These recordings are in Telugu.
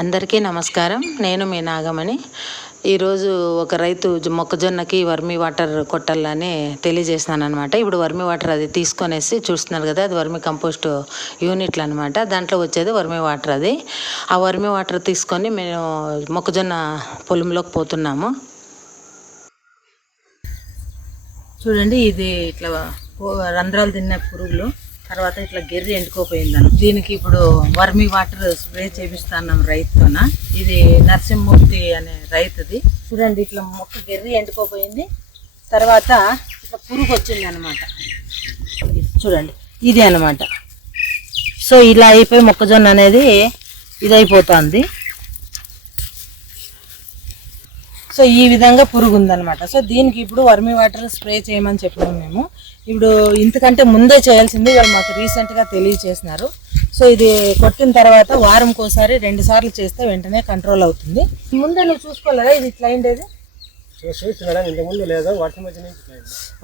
అందరికీ నమస్కారం. నేను మీ నాగమణి. ఈరోజు ఒక రైతు మొక్కజొన్నకి వర్మీ వాటర్ కొట్టాలని తెలియజేస్తున్నాను అనమాట. ఇప్పుడు వర్మీ వాటర్ అది తీసుకొనేసి చూస్తున్నారు కదా, అది వర్మీ కంపోస్ట్ యూనిట్లు అనమాట. దాంట్లో వచ్చేది వర్మీ వాటర్. అది ఆ వర్మీ వాటర్ తీసుకొని మేము మొక్కజొన్న పొలంలోకి పోతున్నాము. చూడండి, ఇది ఇట్లా రంధ్రాలు తిన్న పురుగులు, తర్వాత ఇట్లా గెర్రి ఎండుకోపోయిందని దీనికి ఇప్పుడు వర్మీ వాటర్ స్ప్రే చేపిస్తున్నాం రైతుతోన. ఇది నరసింహమూర్తి అనే రైతుది. చూడండి, ఇట్లా మొక్క గెర్రి ఎండుకోపోయింది, తర్వాత ఇట్లా పురుగు వచ్చింది అనమాట. చూడండి, ఇది అనమాట. సో ఇలా అయిపోయి మొక్కజొన్న అనేది ఇదైపోతుంది. సో ఈ విధంగా పురుగు ఉందనమాట. సో దీనికి ఇప్పుడు వర్మీ వాటర్ స్ప్రే చేయమని చెప్పినాము మేము. ఇప్పుడు ఇంతకంటే ముందే చేయాల్సింది వాళ్ళు మాకు రీసెంట్గా తెలియచేసినారు. సో ఇది కొట్టిన తర్వాత వారంకోసారి 2 సార్లు చేస్తే వెంటనే కంట్రోల్ అవుతుంది. ముందే నువ్వు చూసుకోలేదా ఇది ఇట్లా అయిండేది?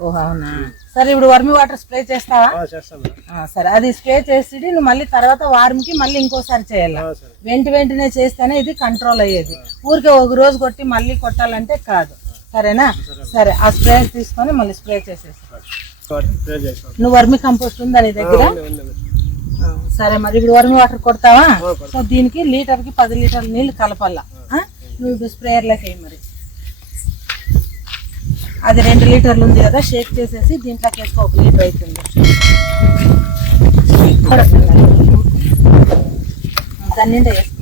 ఓహో, అవునా. సరే, ఇప్పుడు వర్మీ వాటర్ స్ప్రే చేస్తావా? సరే, అది స్ప్రే చేసి నువ్వు మళ్ళీ తర్వాత వారంకి మళ్ళీ ఇంకోసారి చేయాలి. వెంటనే చేస్తేనే ఇది కంట్రోల్ అయ్యేది. ఊరికే ఒక రోజు కొట్టి మళ్ళీ కొట్టాలంటే కాదు. సరేనా? సరే, ఆ స్ప్రే తీసుకొని మళ్ళీ స్ప్రే చేసేసి. నువ్వు వర్మీ కంపోస్ట్ ఉందా నీ దగ్గర? సరే, మరి ఇప్పుడు వర్మీ వాటర్ కొడతావా? సో దీనికి లీటర్కి 10 లీటర్ల నీళ్ళు కలపాలా. నువ్వు స్ప్రేయర్లోకి వేయి. మరి అది 2 లీటర్లు ఉంది కదా, షేక్ చేసేసి దీంట్లోకి వేసుకో. 1 లీటర్ అవుతుంది. దాని నిండా వేసుకో.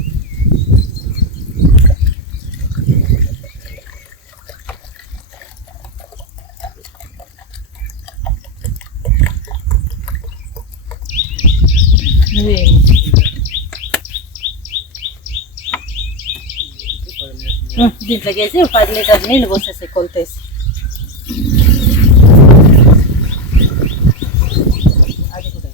దీంట్లోకి వేసి 10 లీటర్ నీళ్ళు పోసేసి కొలితేసి. అది కూడా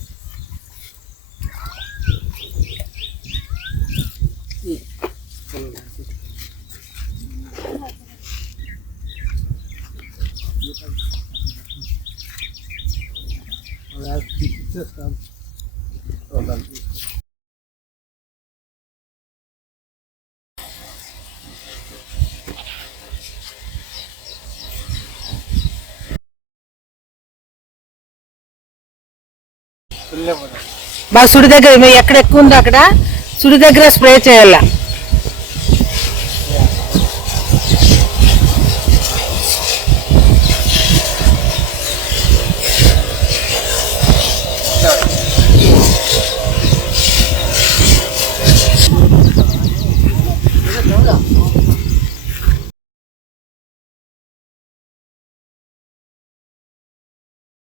బాగా సుడి దగ్గర ఎక్కడ ఎక్కువ ఉందో అక్కడ సుడి దగ్గర స్ప్రే చేయాల.